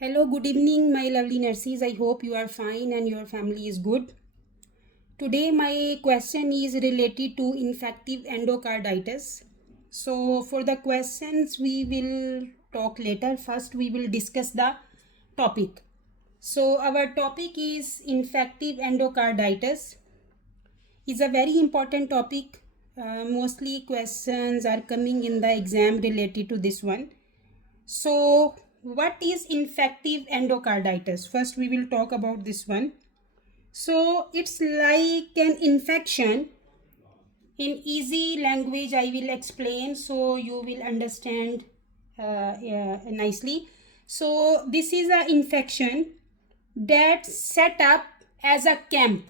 Hello, good evening, my lovely nurses. I hope you are fine and your family is good. Today, my question is related to infective endocarditis. So, for the questions, we will talk later. First, we will discuss the topic. So, our topic is infective endocarditis. Is a very important topic. Mostly questions are coming in the exam related to this one. So, what is infective endocarditis? First, we will talk about this one. So, it's like an infection. In easy language, I will explain so you will understand nicely. So, this is an infection that set up as a camp.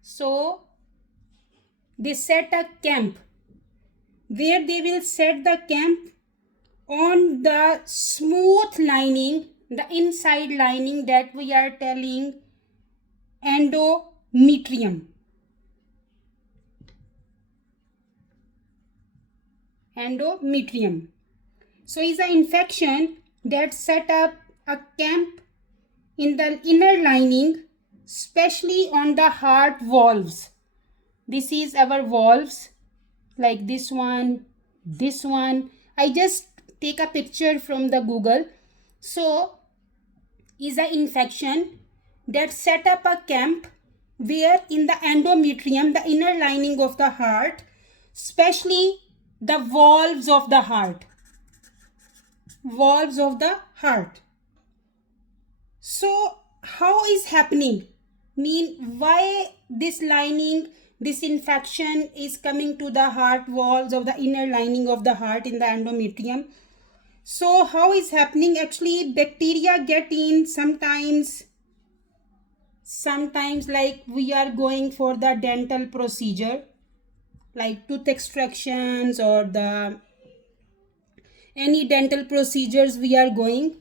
So, they set a camp where they will set the camp on the smooth lining, the inside lining that we are telling endometrium. Endometrium. So is an infection that set up a camp in the inner lining, especially on the heart valves. This is our valves, like this one, this one. I just take a picture from the Google. So is an infection that set up a camp where in the endometrium, the inner lining of the heart, especially the valves of the heart. Valves of the heart. So how is happening? Why this lining, this infection is coming to the heart walls of the inner lining of the heart in the endometrium? So how is happening? Actually, bacteria get in sometimes like we are going for the dental procedure, like tooth extractions or the any dental procedures we are going.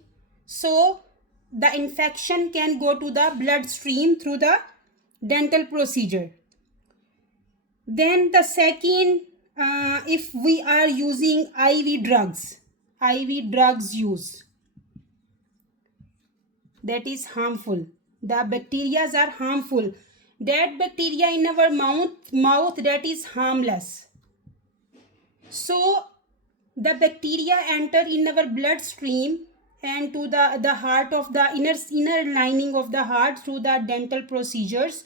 So the infection can go to the bloodstream through the dental procedure. Then the second, if we are using IV drugs use, that is harmful. The bacteria are harmful. That bacteria in our mouth that is harmless. So the bacteria enter in our bloodstream and to the heart of the inner lining of the heart through the dental procedures,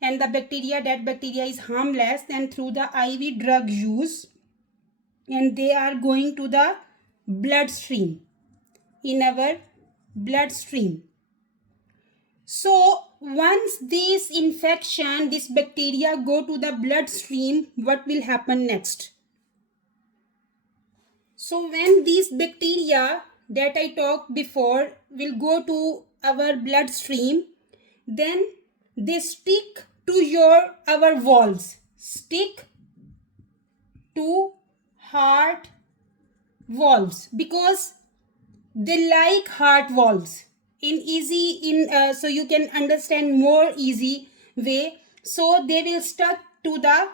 and the that bacteria is harmless, and through the IV drug use, and they are going to the bloodstream, in our bloodstream. So once this bacteria go to the bloodstream, what will happen next? So when these bacteria that I talked before will go to our bloodstream, then they stick to our walls, stick to heart valves, because they like heart valves so you can understand more easy way. So they will stuck to the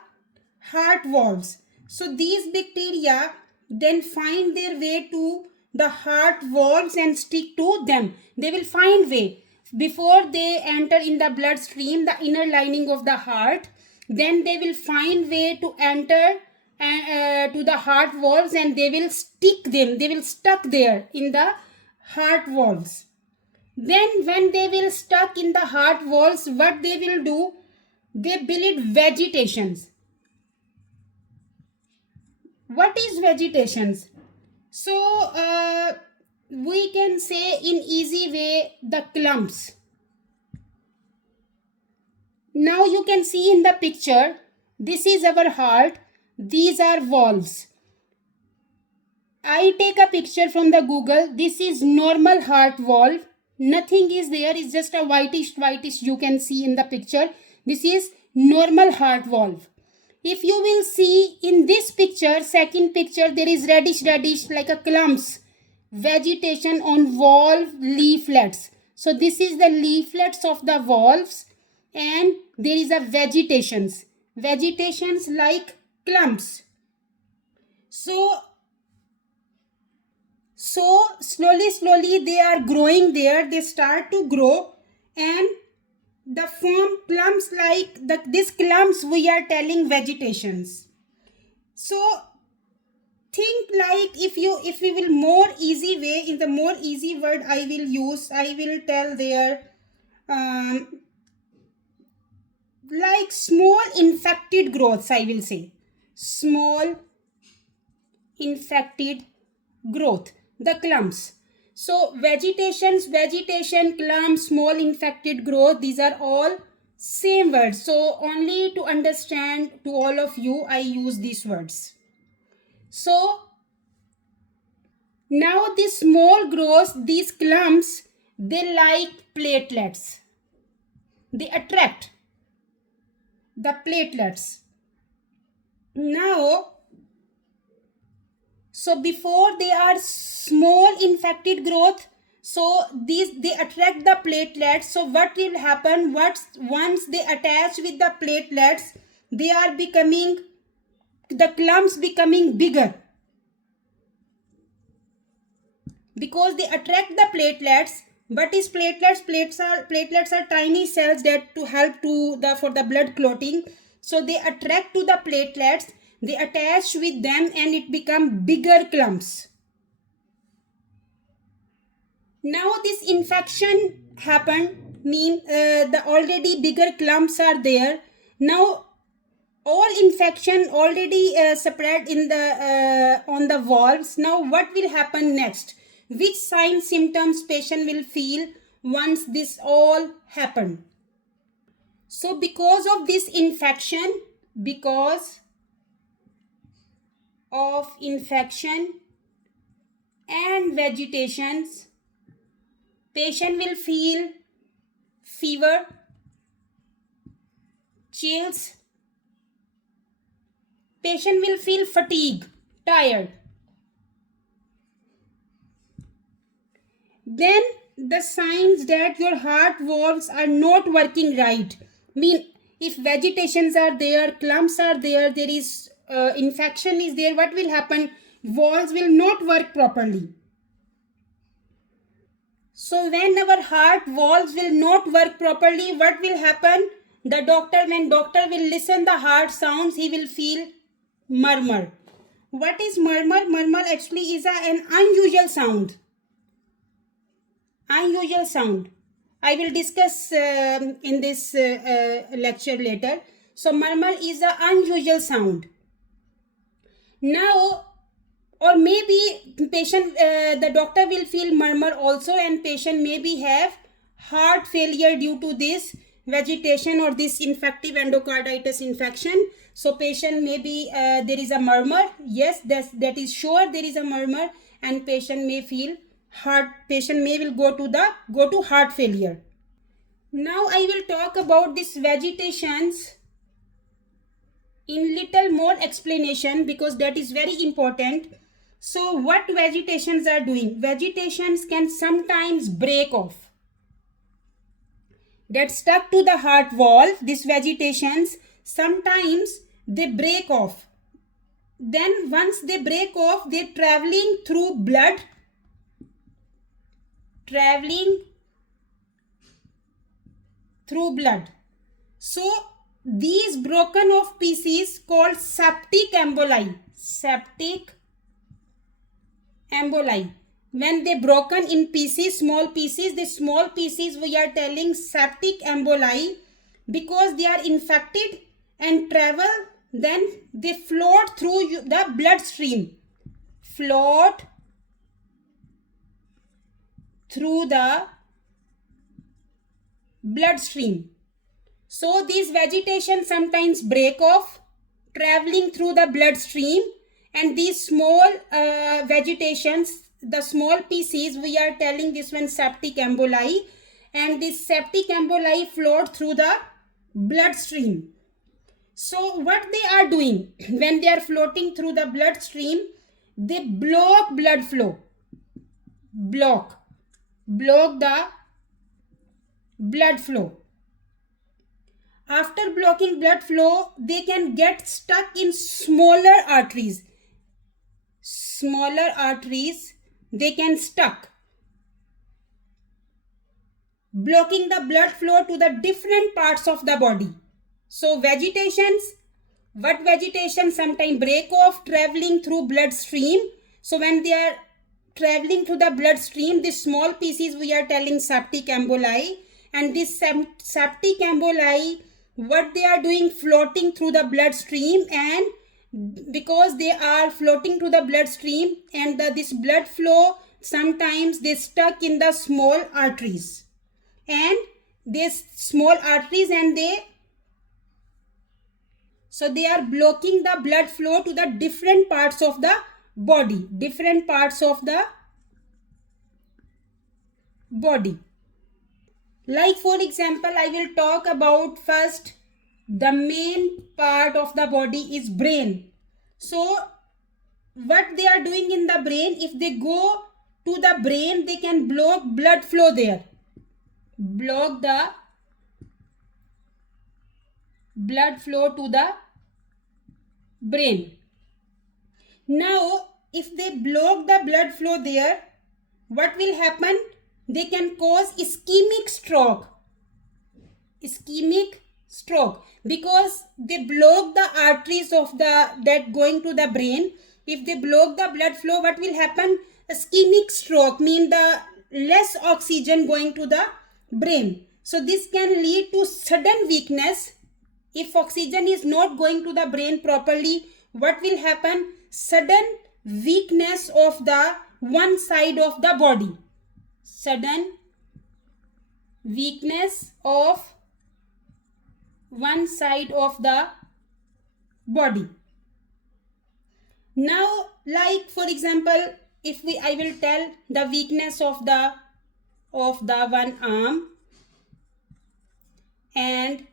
heart valves. So these bacteria then find their way to the heart valves and stick to them. They will find way before they enter in the bloodstream, the inner lining of the heart. Then they will find way to enter to the heart valves, and they will stuck there in the heart valves. Then when they will stuck in the heart valves, what they will do, they build vegetations. What is vegetations? So we can say in easy way, the clumps. Now you can see in the picture, this is our heart, these are valves. I take a picture from the Google. This is normal heart valve. Nothing is there. It's just a whitish you can see in the picture. This is normal heart valve. If you will see in this picture, second picture, there is reddish like a clumps, vegetation on valve leaflets. So this is the leaflets of the valves, and there is a vegetations like clumps. So So slowly they are growing there, they start to grow, and the form clumps like these clumps we are telling vegetations. So think like if we will more easy way, in the more easy word I will use, I will tell there like small infected growths, I will say small infected growth, the clumps. So vegetation, clumps, small infected growth, these are all same words. So only to understand to all of you I use these words. So now these small growths, these clumps, they like platelets. They attract the platelets. Now, so before they are small infected growth, so these they attract the platelets. So what will happen? Once they attach with the platelets, they are becoming, the clumps becoming bigger, because they attract the platelets. What is platelets? Platelets are tiny cells that to help to the for the blood clotting. So they attract to the platelets, they attach with them, and it become bigger clumps. Now this infection happened, mean the already bigger clumps are there. Now all infection already spread in the on the valves. Now what will happen next? Which signs, symptoms patient will feel once this all happen? So because of this infection, because of infection and vegetations, patient will feel fever, chills, patient will feel fatigue, tired. Then the signs that your heart valves are not working right. Mean if vegetations are there, clumps are there, there is infection is there, what will happen? Valves will not work properly. So when our heart valves will not work properly, what will happen? The doctor, when doctor will listen the heart sounds, he will feel murmur. What is murmur? Murmur actually is an unusual sound. Unusual sound. I will discuss in this lecture later. So murmur is an unusual sound. Now, or maybe patient, the doctor will feel murmur also, and patient maybe have heart failure due to this vegetation or this infective endocarditis infection. So patient maybe there is a murmur. Yes, that is sure there is a murmur, and patient may feel heart, patient may will go to heart failure. Now I will talk about this vegetations in little more explanation, because that is very important. So what vegetations are doing? Vegetations can sometimes break off, get stuck to the heart valve. These vegetations sometimes they break off. Then once they break off, they're traveling through blood, traveling through blood. So these broken off pieces called septic emboli. Septic emboli. When they broken in pieces, small pieces, the small pieces we are telling septic emboli, because they are infected and travel, then they float through the bloodstream. Float through the bloodstream. So these vegetation sometimes break off, traveling through the bloodstream, and these small vegetations, the small pieces, we are telling this one septic emboli, and this septic emboli float through the bloodstream. So what they are doing when they are floating through the bloodstream, they block blood flow, block the blood flow. After blocking blood flow, they can get stuck in smaller arteries. Smaller arteries, they can stuck, blocking the blood flow to the different parts of the body. So what vegetation sometimes break off traveling through bloodstream. So when they are traveling through the bloodstream, this small pieces we are telling septic emboli, and this septic emboli, what they are doing, floating through the bloodstream, and because they are floating through the bloodstream, and this blood flow sometimes they stuck in the small arteries, and these small arteries, and they are blocking the blood flow to the different parts of the body, Like for example, I will talk about first the main part of the body is brain. So what they are doing in the brain, if they go to the brain, they can block blood flow there, block the blood flow to the brain. Now if they block the blood flow there, what will happen? They can cause ischemic stroke, because they block the arteries of that going to the brain. If they block the blood flow, what will happen? Ischemic stroke mean the less oxygen going to the brain. So this can lead to sudden weakness. If oxygen is not going to the brain properly, what will happen? Sudden weakness of the one side of the body. Sudden weakness of one side of the body. Now, like for example, if I will tell the weakness of the one arm and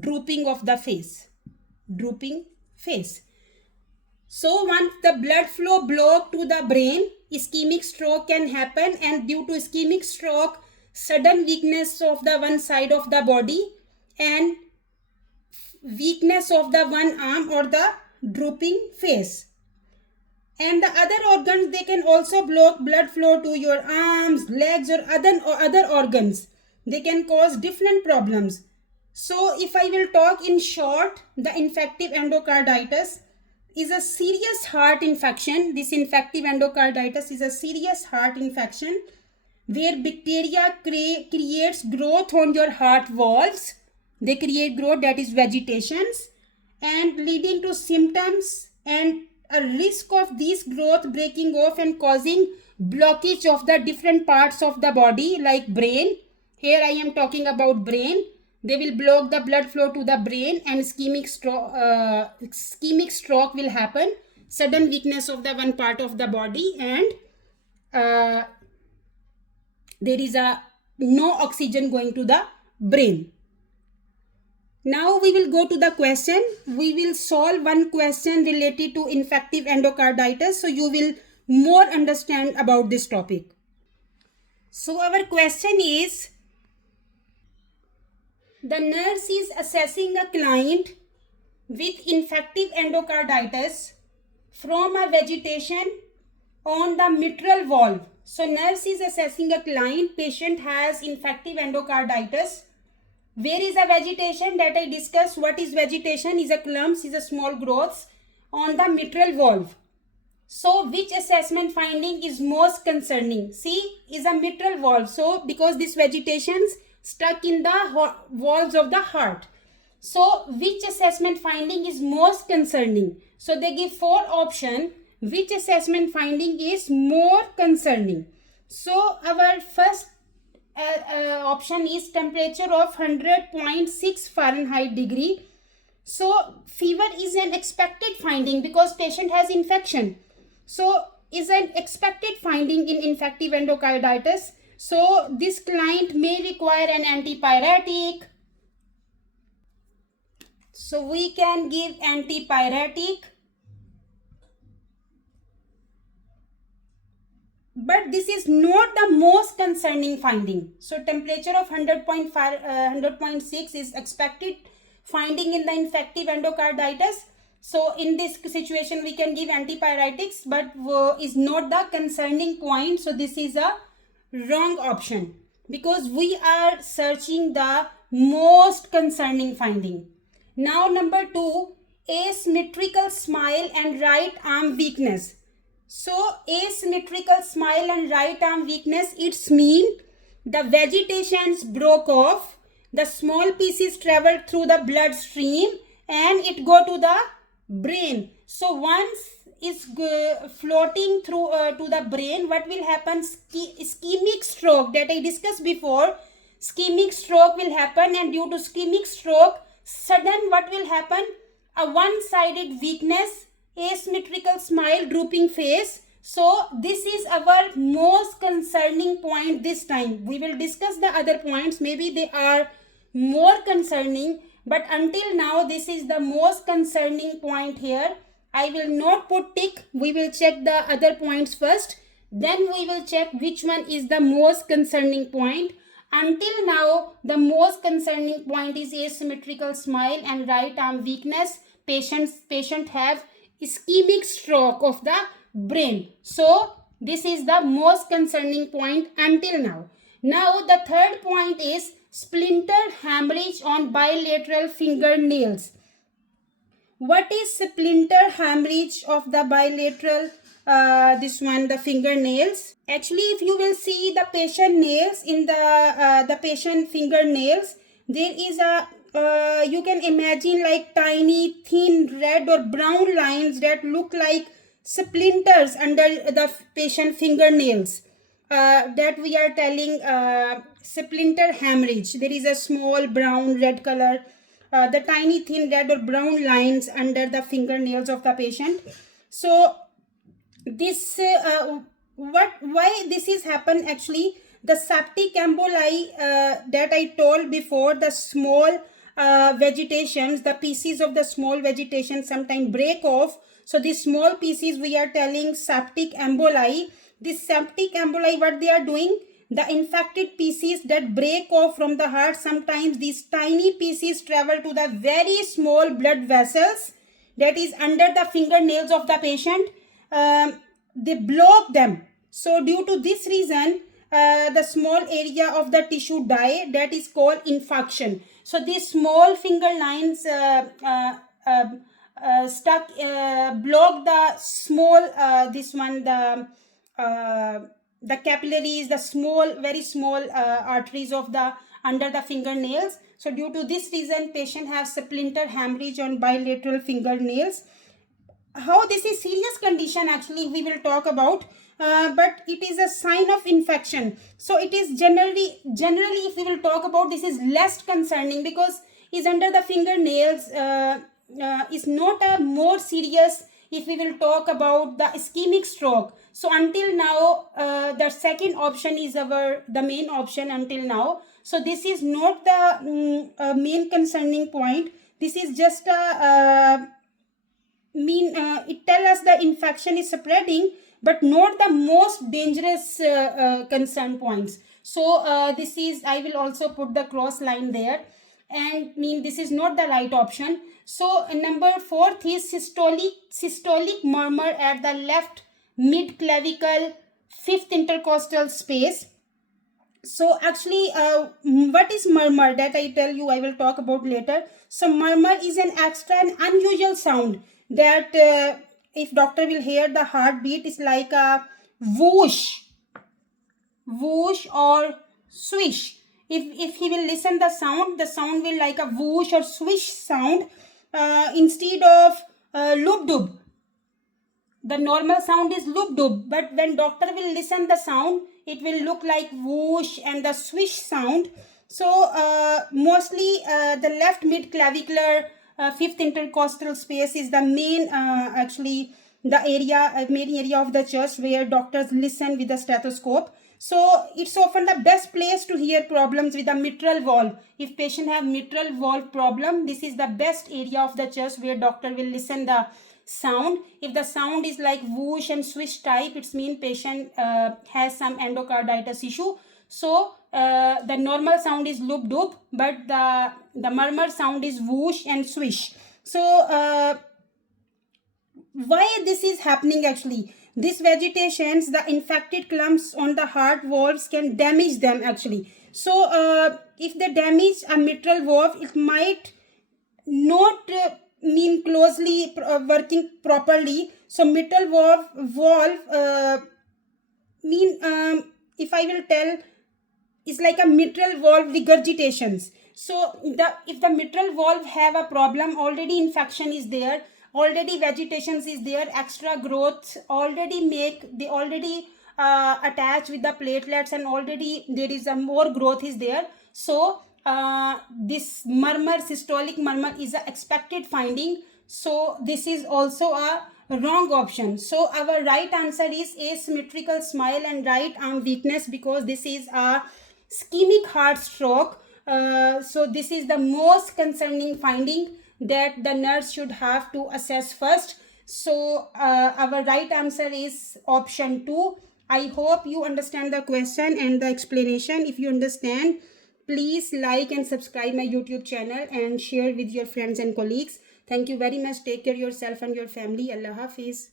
drooping of the face, So once the blood flow block to the brain, ischemic stroke can happen, and due to ischemic stroke, sudden weakness of the one side of the body and weakness of the one arm or the drooping face. And the other organs, they can also block blood flow to your arms, legs, or other organs. They can cause different problems. So if I will talk in short, the infective endocarditis is a serious heart infection. This infective endocarditis is a serious heart infection where bacteria creates growth on your heart valves. They create growth, that is vegetations, and leading to symptoms and a risk of this growth breaking off and causing blockage of the different parts of the body like brain. Here I am talking about brain. They will block the blood flow to the brain, and ischemic stroke will happen. Sudden weakness of the one part of the body, and there is no oxygen going to the brain. Now we will go to the question. We will solve one question related to infective endocarditis, so you will more understand about this topic. So our question is, the nurse is assessing a client with infective endocarditis from a vegetation on the mitral valve. So nurse is assessing a client, patient has infective endocarditis. Where is a vegetation that I discussed? What is vegetation? Is a clumps, is a small growths on the mitral valve. So which assessment finding is most concerning? See, is a mitral valve. So because this vegetations stuck in the walls of the heart. So which assessment finding is most concerning? So they give 4 options. Which assessment finding is more concerning? So our first option is temperature of 100.6 Fahrenheit degree. So fever is an expected finding because patient has infection. So is an expected finding in infective endocarditis. So this client may require an antipyretic. So we can give antipyretic. But this is not the most concerning finding. So temperature of 100.6 is expected finding in the infective endocarditis. So in this situation we can give antipyretics, but is not the concerning point. So this is a wrong option, because we are searching the most concerning finding. Now number 2, asymmetrical smile and right arm weakness. So asymmetrical smile and right arm weakness, it's mean the vegetations broke off, the small pieces traveled through the bloodstream and it go to the brain. So once is floating through to the brain, what will happen? Ischemic stroke that I discussed before. Ischemic stroke will happen, and due to ischemic stroke, sudden what will happen? A one-sided weakness, asymmetrical smile, drooping face. So this is our most concerning point this time. We will discuss the other points. Maybe they are more concerning, but until now this is the most concerning point here. I will not put tick. We will check the other points first. Then we will check which one is the most concerning point. Until now, the most concerning point is asymmetrical smile and right arm weakness. Patient have ischemic stroke of the brain. So this is the most concerning point until now. Now the third point is splinter hemorrhage on bilateral fingernails. What is splinter hemorrhage of the bilateral the fingernails? Actually, if you will see the patient nails in the patient fingernails, there is a you can imagine like tiny thin red or brown lines that look like splinters under the patient fingernails, that we are telling splinter hemorrhage. There is a small brown red color, the tiny thin red or brown lines under the fingernails of the patient. So this why this is happen? Actually, the septic emboli that I told before, the small vegetations, the pieces of the small vegetation sometimes break off. So these small pieces we are telling septic emboli. This septic emboli, what they are doing, the infected pieces that break off from the heart, sometimes these tiny pieces travel to the very small blood vessels that is under the fingernails of the patient. They block them. So due to this reason, the small area of the tissue die, that is called infarction. So these small finger lines block the small the capillaries, the small, very small arteries of the under the fingernails. So due to this reason, patient have splinter hemorrhage on bilateral fingernails. How this is serious condition, actually we will talk about, but it is a sign of infection. So it is generally if we will talk about, this is less concerning because is under the fingernails, is not a more serious if we will talk about the ischemic stroke. So until now, the second option is the main option until now. So this is not the main concerning point. This is just a it tell us the infection is spreading, but not the most dangerous concern points. So this is, I will also put the cross line there, and this is not the right option. So number 4 is systolic murmur at the left mid clavicle 5th intercostal space. So actually, what is murmur? That I tell you, I will talk about later. So murmur is an extra and unusual sound that if doctor will hear the heartbeat, is like a whoosh or swish. If he will listen the sound will like a whoosh or swish sound instead of loop dub. The normal sound is loop dub, but when doctor will listen the sound, it will look like whoosh and the swish sound. So mostly the left mid clavicular 5th intercostal space is the main actually the main area of the chest where doctors listen with the stethoscope. So it's often the best place to hear problems with the mitral valve. If patient have mitral valve problem, this is the best area of the chest where doctor will listen the sound. If the sound is like whoosh and swish type, it means patient has some endocarditis issue. So the normal sound is loop dub, but the murmur sound is whoosh and swish. So why this is happening actually? These vegetations, the infected clumps on the heart valves can damage them actually. So if they damage a mitral valve, it might not mean closely working properly. So mitral valve mean, if I will tell, is like a mitral valve regurgitations. So the if the mitral valve have a problem, already infection is there, already vegetations is there, extra growth already make, they already attach with the platelets, and already there is a more growth is there. So this murmur, systolic murmur, is a expected finding. So this is also a wrong option. So our right answer is asymmetrical smile and right arm weakness, because this is a ischemic heart stroke. So this is the most concerning finding that the nurse should have to assess first. So our right answer is option 2. I hope you understand the question and the explanation. If you understand, please like and subscribe my YouTube channel and share with your friends and colleagues. Thank you very much. Take care of yourself and your family. Allah Hafiz.